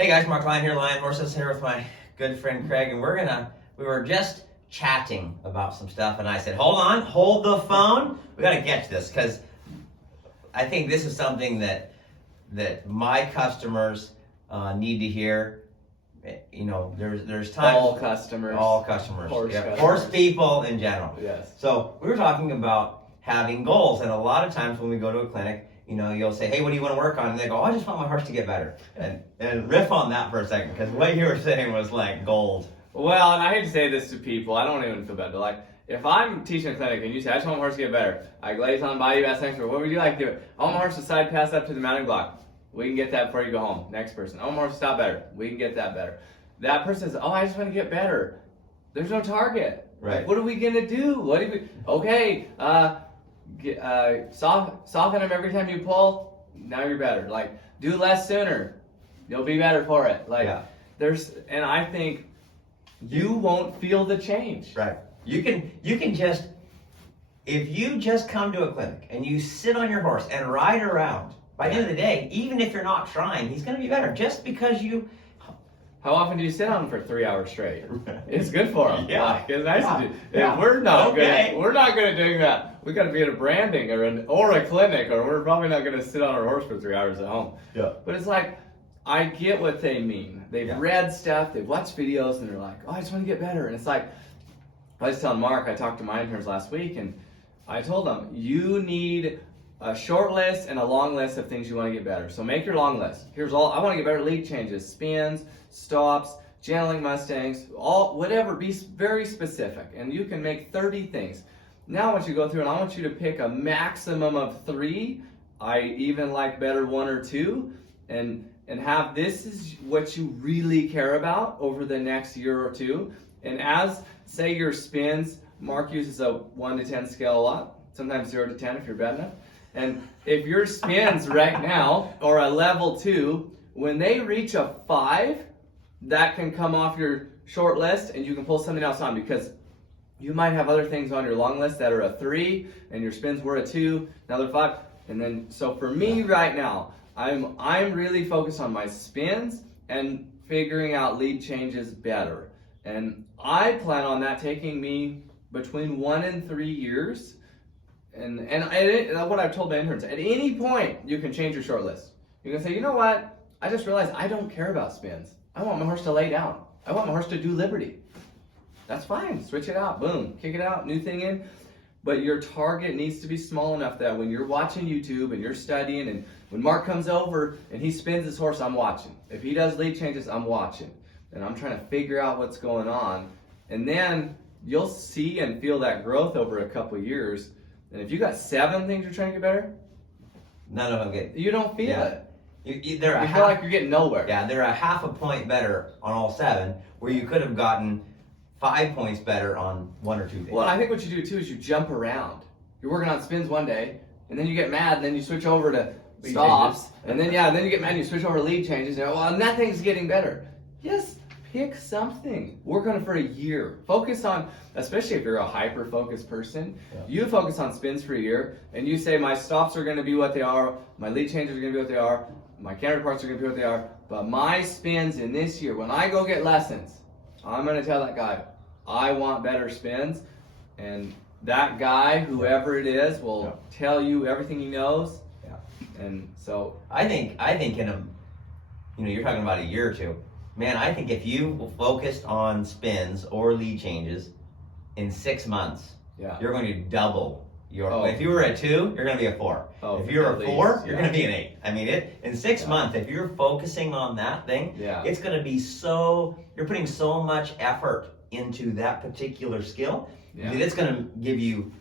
Hey guys, Mark Lyon here, Lion Horses, here with my good friend Craig, and we were just chatting about some stuff, and I said, hold the phone. We gotta get to this, because I think this is something that my customers need to hear. You know, there's times. All customers. Horse people in general. Yes. So we were talking about having goals, and a lot of times when we go to a clinic, you know, you'll say, hey, what do you want to work on? And they go, oh, I just want my horse to get better. And riff on that for a second, because what you were saying was like gold. Well, and I hate to say this to people, I don't even feel bad, but like, if I'm teaching a clinic and you say, I just want my horse to get better, I glaze on by you, ask next person, what would you like to do? I want my horse to side pass up to the mounting block. We can get that before you go home. Next person. I want my horse to stop better. We can get that better. That person says, oh, I just want to get better. There's no target. Right. Like, what are we going to do? Okay, soften them every time you pull. Now you're better. Like, do less sooner. You'll be better for it. Like, and I think you won't feel the change. Right. You can just, if you just come to a clinic and you sit on your horse and ride around, by the end of the day, even if you're not trying, he's going to be better just because you. How often do you sit on him for 3 hours straight? It's good for him. Yeah. Like, it's nice to do. Yeah. We're not good at doing that. We got to be at a branding or a clinic, or we're probably not going to sit on our horse for 3 hours at home. Yeah. But it's like, I get what they mean. They've read stuff, they've watched videos, and they're like, oh, I just want to get better. And it's like, I was telling Mark, I talked to my interns last week, and I told them, you need a short list and a long list of things you want to get better. So make your long list. Here's all, I want to get better lead changes, spins, stops, channeling mustangs, whatever, be very specific. And you can make 30 things. Now I want you to go through and I want you to pick a maximum of 3. I even like better 1 or 2, and have this is what you really care about over the next year or 2. And as, say your spins, Mark uses a 1 to 10 scale a lot, sometimes 0 to 10 if you're bad enough. And if your spins right now are a level 2, when they reach a 5, that can come off your short list and you can pull something else on, because you might have other things on your long list that are a 3 and your spins were a 2, now they're 5. And then, so for me right now, I'm really focused on my spins and figuring out lead changes better. And I plan on that taking me between 1 and 3 years. And what I've told my interns, at any point you can change your short list. You can say, you know what? I just realized I don't care about spins. I want my horse to lay down. I want my horse to do liberty. That's fine. Switch it out. Boom. Kick it out. New thing in. But your target needs to be small enough that when you're watching YouTube and you're studying, and when Mark comes over and he spins his horse, I'm watching. If he does lead changes, I'm watching. And I'm trying to figure out what's going on. And then you'll see and feel that growth over a couple years. And if you got 7 things you're trying to get better, none of them get. You don't feel it. You feel like you're getting nowhere. Yeah, they're a half a point better on all 7, where you could have gotten 5 points better on 1 or 2 days. Well, I think what you do too is you jump around. You're working on spins one day, and then you get mad, and then you switch over to stops, and then you get mad and you switch over to lead changes. And that thing's getting better. Just pick something. Work on it for a year. Focus on, especially if you're a hyper-focused person, you focus on spins for a year, and you say, my stops are going to be what they are, my lead changes are going to be what they are, my counterparts are going to be what they are, but my spins in this year, when I go get lessons, I'm going to tell that guy, I want better spins, and that guy, whoever it is, will tell you everything he knows. Yeah. And so I think in a, you're talking about a year or 2. Man, I think if you focused on spins or lead changes in 6 months, you're going to double your. If you were a 2, you're going to be a 4. If you're a 4, you're going to be an 8. I mean, in 6 months, if you're focusing on that thing, it's going to be you're putting so much effort into that particular skill that it's going to give you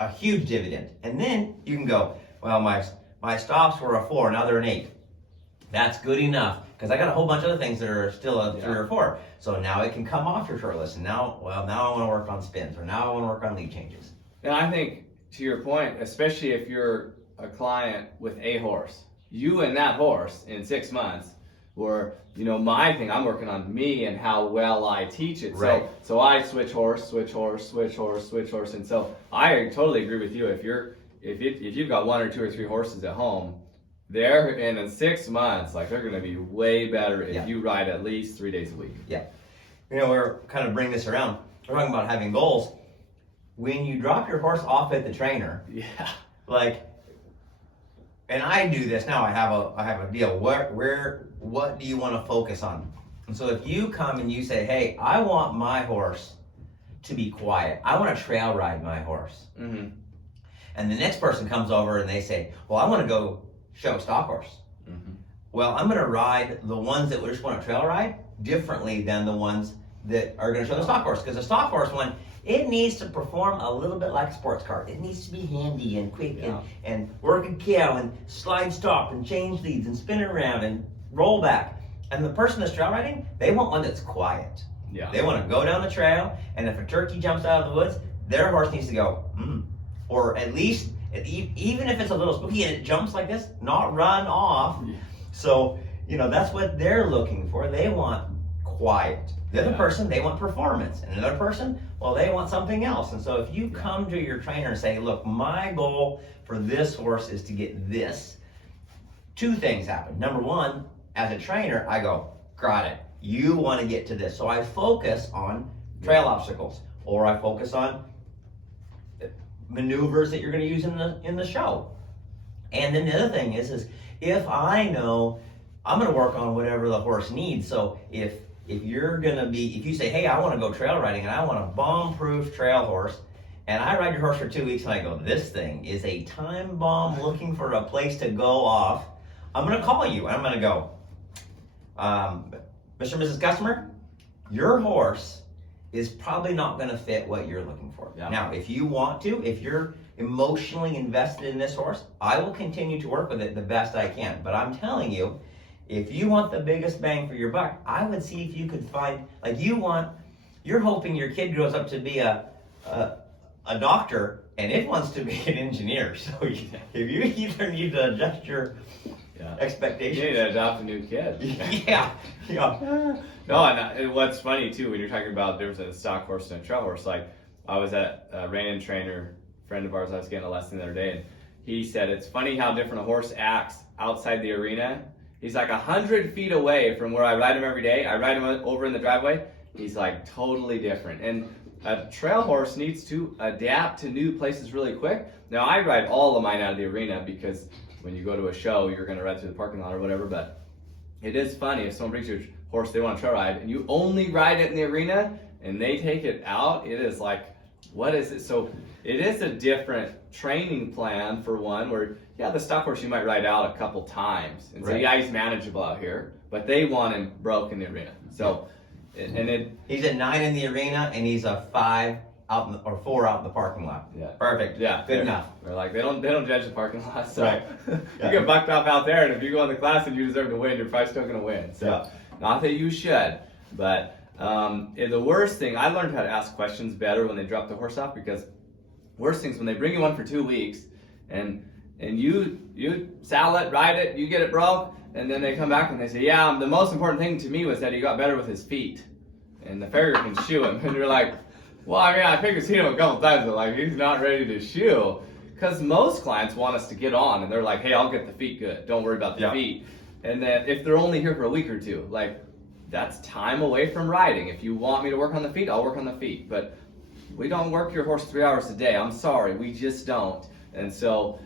a huge dividend. And then you can go, well, my stops were a 4, now they're an 8. That's good enough, because I got a whole bunch of other things that are still a 3 or 4. So now it can come off your short list, and now I want to work on spins, or now I want to work on lead changes. And I think, to your point, especially if you're a client with a horse, you and that horse in 6 months were, my thing, I'm working on me and how well I teach it. Right. So I switch horse. And so I totally agree with you. If you've got 1 or 2 or 3 horses at home, in 6 months, like they're going to be way better if you ride at least 3 days a week. Yeah. You know, we're kind of bring this around. We're talking about having goals. When you drop your horse off at the trainer, like, and I do this now. I have a deal. What do you want to focus on? And so if you come and you say, hey, I want my horse to be quiet. I want to trail ride my horse. Mm-hmm. And the next person comes over and they say, well, I want to go show stock horse. Mm-hmm. Well, I'm going to ride the ones that just want to trail ride differently than the ones that are going to show the stock horse. Because the stock horse one, it needs to perform a little bit like a sports car. It needs to be handy and quick and work a cow and slide stop and change leads and spin it around and roll back. And the person that's trail riding, they want one that's quiet. Yeah. They want to go down the trail, and if a turkey jumps out of the woods, their horse needs to go, or at least, even if it's a little spooky and it jumps like this, not run off. Yeah. So, you know, that's what they're looking for. They want quiet. The other person, they want performance. And another person, well, they want something else. And so if you come to your trainer and say, look, my goal for this horse is to get this, two things happen. Number one, as a trainer, I go, got it. You want to get to this. So I focus on trail obstacles, or I focus on maneuvers that you're going to use in the show. And then the other thing is if I know I'm going to work on whatever the horse needs. So if you're going to be, if you say, hey, I want to go trail riding and I want a bomb-proof trail horse, and I ride your horse for 2 weeks and I go, this thing is a time bomb looking for a place to go off, I'm going to call you and I'm going to go, Mr. and Mrs. Customer, your horse is probably not going to fit what you're looking for. Yeah. Now, if you want to, if you're emotionally invested in this horse, I will continue to work with it the best I can. But I'm telling you, if you want the biggest bang for your buck, I would see if you could find, like you're hoping your kid grows up to be a doctor, and it wants to be an engineer. So if you either need to adjust your expectations. You need to adopt a new kid. Yeah. No, and what's funny too, when you're talking about the difference in a stock horse and a trail horse, like I was at a rein trainer, friend of ours, I was getting a lesson the other day, and he said it's funny how different a horse acts outside the arena. He's like 100 feet away from where I ride him every day. I ride him over in the driveway. He's like totally different. And a trail horse needs to adapt to new places really quick. Now I ride all of mine out of the arena because when you go to a show, you're going to ride through the parking lot or whatever. But it is funny if someone brings you a horse they want to trail ride and you only ride it in the arena and they take it out, it is like, what is it? So it is a different training plan for one where, the stock horse you might ride out a couple times. And so, he's manageable out here, but they want him broke in the arena. So, he's a 9 in the arena and he's a 5 out or 4 out in the parking lot. Yeah. Perfect. Yeah. Good enough. They're like, they don't judge the parking lot. So you get bucked off out there, and if you go in the class and you deserve to win, you're probably still going to win. So not that you should, but the worst thing, I learned how to ask questions better when they drop the horse off, because worst things when they bring you one for 2 weeks and you saddle it, ride it, you get it broke, and then they come back and they say, the most important thing to me was that he got better with his feet, and the farrier can shoe him. And you're like, well, I mean, I think I've seen him a couple times, but like he's not ready to shoe, because most clients want us to get on, and they're like, hey, I'll get the feet good, don't worry about the feet. And then if they're only here for a week or two, like that's time away from riding. If you want me to work on the feet, I'll work on the feet, but we don't work your horse 3 hours a day. I'm sorry, we just don't. And so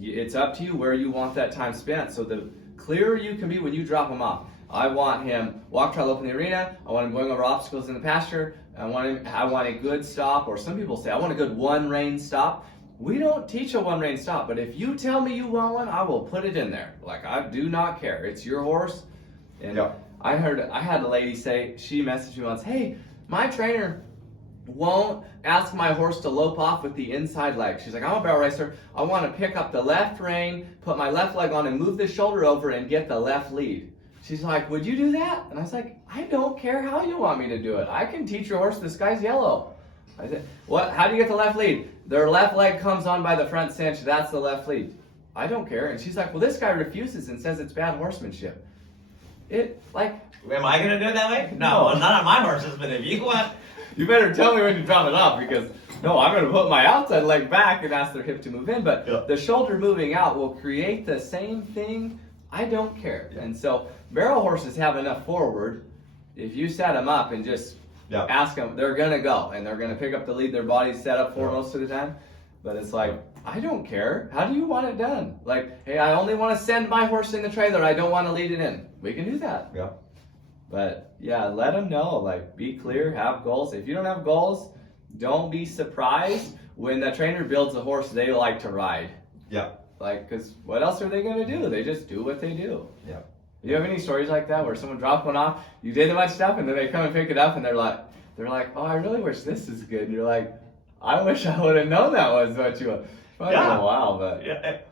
it's up to you where you want that time spent. So the clearer you can be when you drop him off. I want him walk trail up in the arena. I want him going over obstacles in the pasture. I want a good stop, or some people say I want a good one rein stop. We don't teach a one rein stop, but if you tell me you want one, I will put it in there. Like, I do not care. It's your horse. And I had a lady say, she messaged me once, hey, my trainer won't ask my horse to lope off with the inside leg. She's like, I'm a barrel racer. I want to pick up the left rein, put my left leg on, and move the shoulder over and get the left lead. She's like, would you do that? And I was like, I don't care how you want me to do it. I can teach your horse the sky's yellow. I said, what? How do you get the left lead? Their left leg comes on by the front cinch. That's the left lead. I don't care. And she's like, well, this guy refuses and says it's bad horsemanship. Am I going to do it that way? No, not on my horses, but if you want... You better tell me when you drop it off, because no, I'm going to put my outside leg back and ask their hip to move in. But the shoulder moving out will create the same thing. I don't care. And so barrel horses have enough forward. If you set them up and just ask them, they're going to go. And they're going to pick up the lead their body's set up for most of the time. But it's like, I don't care. How do you want it done? Like, hey, I only want to send my horse in the trailer. I don't want to lead it in. We can do that. Yeah. But yeah, let them know. Like, be clear, have goals. If you don't have goals, don't be surprised when the trainer builds a horse they like to ride. Yeah. Like, because what else are they going to do? They just do what they do. Yeah. Do you have any stories like that where someone dropped one off, you did a bunch of stuff, and then they come and pick it up, and they're like, oh, I really wish this is good. And you're like, I wish I would have known that was what you. Well, yeah. A while, but there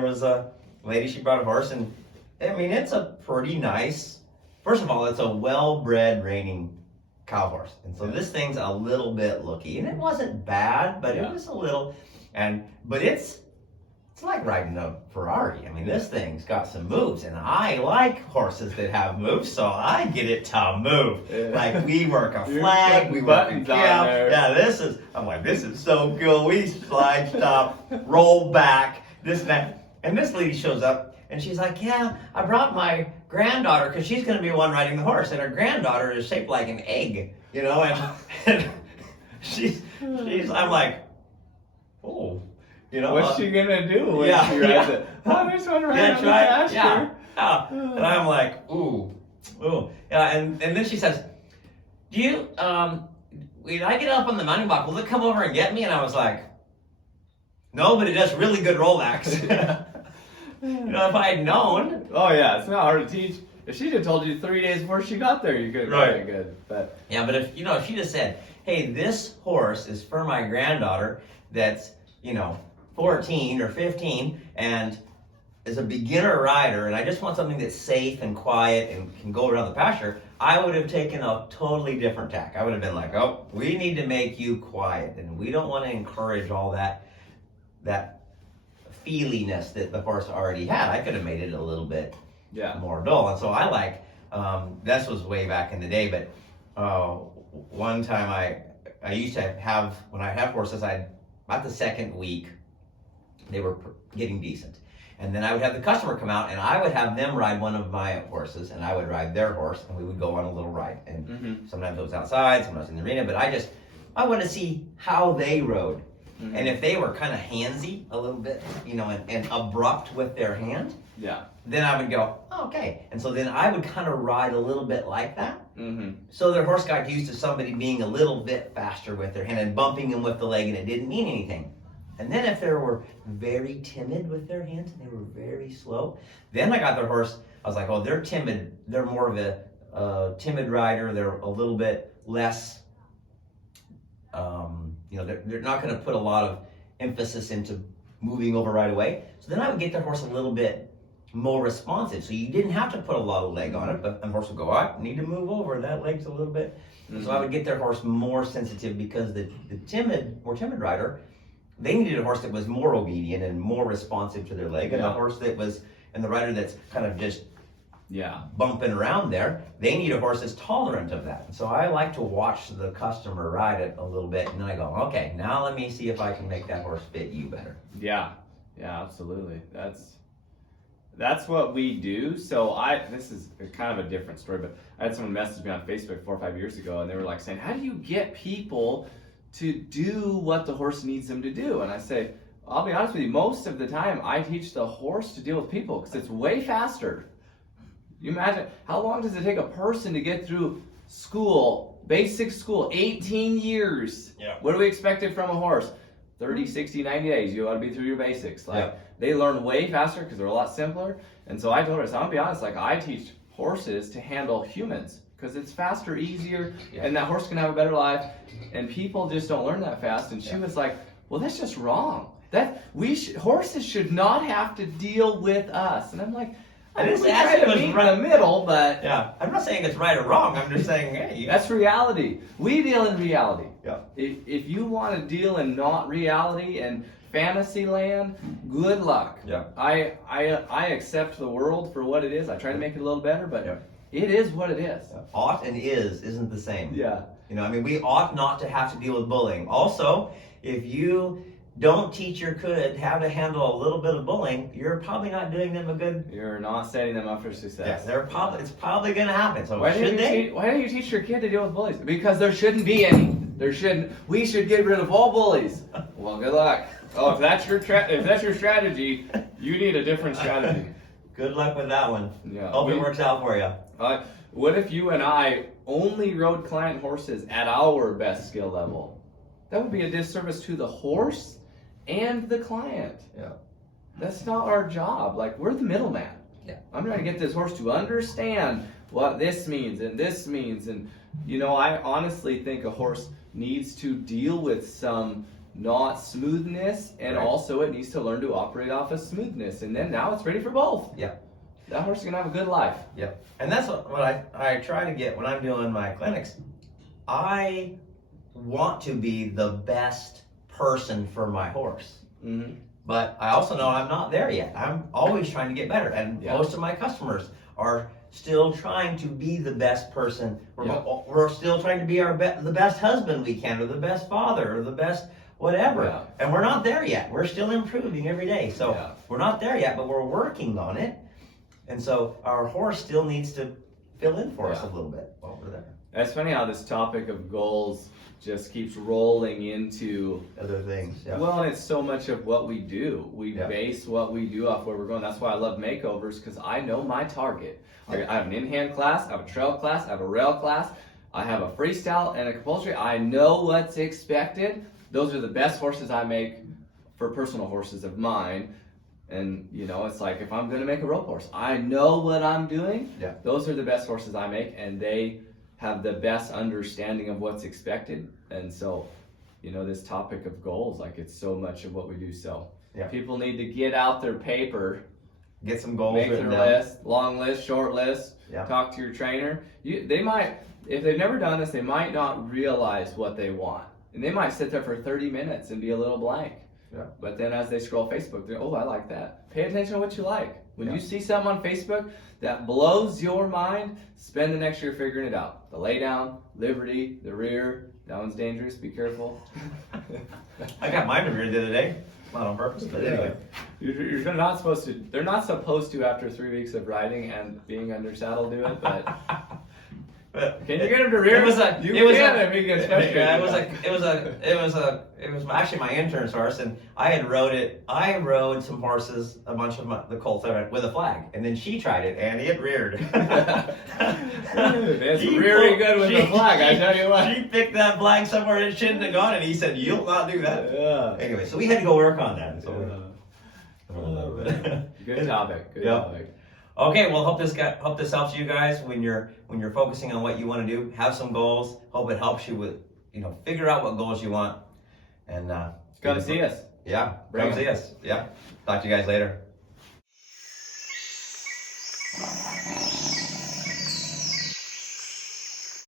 was a lady. She brought a horse, and I mean, it's a pretty nice. First of all, it's a well-bred reining cow horse, and so this thing's a little bit looky, and it wasn't bad, but it was a little, but it's like riding a Ferrari. I mean, this thing's got some moves, and I like horses that have moves, so I get it to move. Yeah. Like, we work a flag, we work a buttons cap. on there. Yeah, I'm like, this is so cool. We slide, stop, roll back, this and that. And this lady shows up, and she's like, yeah, I brought my granddaughter, because she's going to be the one riding the horse, and her granddaughter is shaped like an egg, you know, and I'm like, oh. You know, what's she gonna do when she rides it? Oh, there's one right on the pasture. And I'm like, ooh. Yeah, and then she says, do you, when I get up on the mounting block, will it come over and get me? And I was like, no, but it does really good rollbacks. You know, if I had known. Oh yeah, it's not hard to teach. If she'd have told you 3 days before she got there, you could have done it good. But yeah, but if she just said, hey, this horse is for my granddaughter that's, 14 or 15 and is a beginner rider, and I just want something that's safe and quiet and can go around the pasture, I would have taken a totally different tack. I would have been like, oh, we need to make you quiet, and we don't want to encourage all that feeliness that the horse already had. I could have made it a little bit more dull. And so I like, this was way back in the day, but one time I used to have, when I have horses, about the second week, they were getting decent. And then I would have the customer come out, and I would have them ride one of my horses, and I would ride their horse, and we would go on a little ride. And sometimes it was outside, sometimes in the arena, but I want to see how they rode. And if they were kind of handsy a little bit, and abrupt with their hand, then I would go, oh, okay. And so then I would kind of ride a little bit like that. So their horse got used to somebody being a little bit faster with their hand and bumping them with the leg, and it didn't mean anything. And then if they were very timid with their hands and they were very slow, then I got their horse, I was like, oh, they're timid. They're more of a timid rider. They're a little bit less, they're not going to put a lot of emphasis into moving over right away. So then I would get their horse a little bit more responsive. So you didn't have to put a lot of leg on it, but the horse would go, I need to move over. That leg's a little bit. So I would get their horse more sensitive, because the more timid rider, they needed a horse that was more obedient and more responsive to their leg. And the horse and the rider that's kind of just bumping around there, they need a horse that's tolerant of that. And so I like to watch the customer ride it a little bit, and then I go, okay, now let me see if I can make that horse fit you better. Yeah, absolutely. That's what we do. So this is kind of a different story, but I had someone message me on Facebook 4 or 5 years ago, and they were like saying, how do you get people to do what the horse needs them to do? And I say, I'll be honest with you, most of the time I teach the horse to deal with people, because it's way faster. You imagine, how long does it take a person to get through school, basic school, 18 years? What do we expect from a horse? 30, 60, 90 days, you ought to be through your basics. They learn way faster because they're a lot simpler. And so I told her, so I'll be honest, I teach horses to handle humans, because it's faster, easier, and that horse can have a better life. And people just don't learn that fast. And she was like, well, that's just wrong. Horses should not have to deal with us. And I'm like, I didn't try to meet in the middle, but I'm not saying it's right or wrong. I'm just saying, hey, that's reality. We deal in reality. Yeah. If you want to deal in not reality and fantasy land, good luck. Yeah. I accept the world for what it is. I try to make it a little better, but it is what it is. Ought and isn't the same. Yeah. You know, I mean, we ought not to have to deal with bullying. Also, if you don't teach your kid how to handle a little bit of bullying, you're probably not doing them a good. You're not setting them up for success. Yeah, it's probably going to happen. So why don't you teach your kid to deal with bullies? Because there shouldn't be any. We should get rid of all bullies. Well, good luck. Oh, if that's your strategy, you need a different strategy. Good luck with that one. Yeah. Hope it works out for you. What if you and I only rode client horses at our best skill level? That would be a disservice to the horse and the client. Yeah. That's not our job. Like, we're the middleman. Yeah. I'm trying to get this horse to understand what this means and this means. And, you know, I honestly think a horse needs to deal with some not smoothness, and also it needs to learn to operate off of smoothness. And then now it's ready for both. Yeah. That horse is going to have a good life. Yep. And that's what I try to get when I'm doing my clinics. I want to be the best person for my horse. Mm-hmm. But I also know I'm not there yet. I'm always trying to get better. And most of my customers are still trying to be the best person. We're still trying to be the best husband we can, or the best father, or the best whatever. Yeah. And we're not there yet. We're still improving every day. So we're not there yet, but we're working on it. And so our horse still needs to fill in for us a little bit while we're there. It's funny how this topic of goals just keeps rolling into other things. Yeah. Well, it's so much of what we do. We base what we do off where we're going. That's why I love makeovers, because I know my target. I have an in-hand class, I have a trail class, I have a rail class, I have a freestyle and a compulsory. I know what's expected. Those are the best horses I make for personal horses of mine. And, you know, it's like, if I'm going to make a rope horse, I know what I'm doing. Yeah. Those are the best horses I make, and they have the best understanding of what's expected. And so, you know, this topic of goals, like, it's so much of what we do. So people need to get out their paper, get some goals, make their list, long list, short list, talk to your trainer. They might, if they've never done this, they might not realize what they want. And they might sit there for 30 minutes and be a little blank. Yeah. But then as they scroll Facebook, they're, oh, I like that. Pay attention to what you like. When you see something on Facebook that blows your mind, spend the next year figuring it out. The lay down, liberty, the rear, that one's dangerous, be careful. I got mine to rear the other day. Not on purpose, but anyway. You're not supposed to, they're not supposed to, after 3 weeks of riding and being under saddle, do it, but can you get him to rear? It was actually my intern's horse, and I rode some horses, a bunch of the colts with a flag, and then she tried it, and it reared. It's rearing good with the flag, I tell you what. She picked that flag somewhere it shouldn't have gone, and he said, "You'll not do that." Yeah. Anyway, so we had to go work on that. So. Good topic. Good topic. Okay, well, hope this helps you guys when you're focusing on what you want to do. Have some goals. Hope it helps you with, figure out what goals you want, and come see us. Yeah, come see us. Yeah, talk to you guys later.